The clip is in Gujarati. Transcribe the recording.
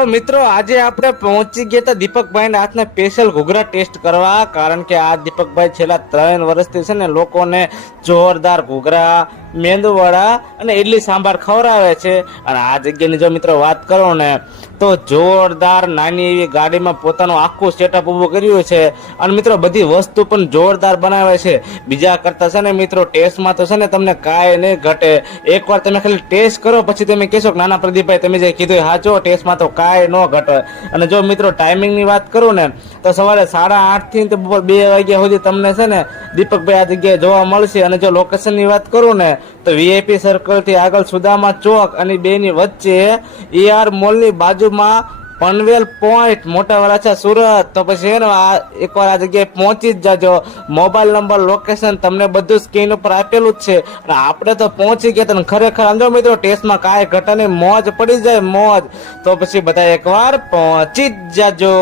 તો મિત્રો આજે આપણે પહોંચી ગયા હતા દીપકભાઈના હાથના સ્પેશિયલ ઘૂઘરા ટેસ્ટ કરવા, કારણ કે આ દીપકભાઈ છેલ્લા 3 વર્ષથી છે ને લોકોને જોરદાર ઘૂઘરા, મેંદુવડા અને ઇડલી સાંભાર ખવડાવે છે. અને આ જગ્યાની જો મિત્રો વાત કરો ને તો જોરદાર નાની એવી ગાડીમાં પોતાનું આખું સેટઅપ ઊભું કર્યું છે. અને મિત્રો બધી વસ્તુ પણ જોરદાર બનાવે છે. બીજા કરતા છે ને મિત્રો ટેસ્ટમાં તો છે ને તમને કાંઈ નહીં ઘટે. એકવાર તમે ખાલી ટેસ્ટ કરો પછી તમે કહેશો કે નાના પ્રદીપભાઈ તમે જે કીધું સાચો, ટેસ્ટમાં તો કાંઈ ન ઘટે. અને જો મિત્રો ટાઈમિંગની વાત કરું ને તો સવારે 8:30 થી તો બપોર 2 વાગ્યા સુધી તમને છે ને દીપકભાઈ આ જગ્યાએ જોવા મળશે. અને જો લોકેશનની વાત કરું ને તો વીઆઈપી સર્કલથી આગળ સુદામા ચોક અને બેની વચ્ચે ER મોલની બાજુમાં પનવેલ પોઈન્ટ, મોટા વરાછા, સુરત. તો પછી એનો આ એકવાર આ જગ્યાએ પહોંચી જ જાજો. મોબાઈલ નંબર, લોકેશન તમને બધું સ્ક્રીન ઉપર આપેલું જ છે. અને આપણે તો પહોંચી ગયા હતા. ખરેખર સમજો મિત્રો ટેસ્ટમાં કાંઈ ઘટાને મોજ પડી જાય, મોજ. તો પછી બધા એકવાર પહોંચી જ જાજો.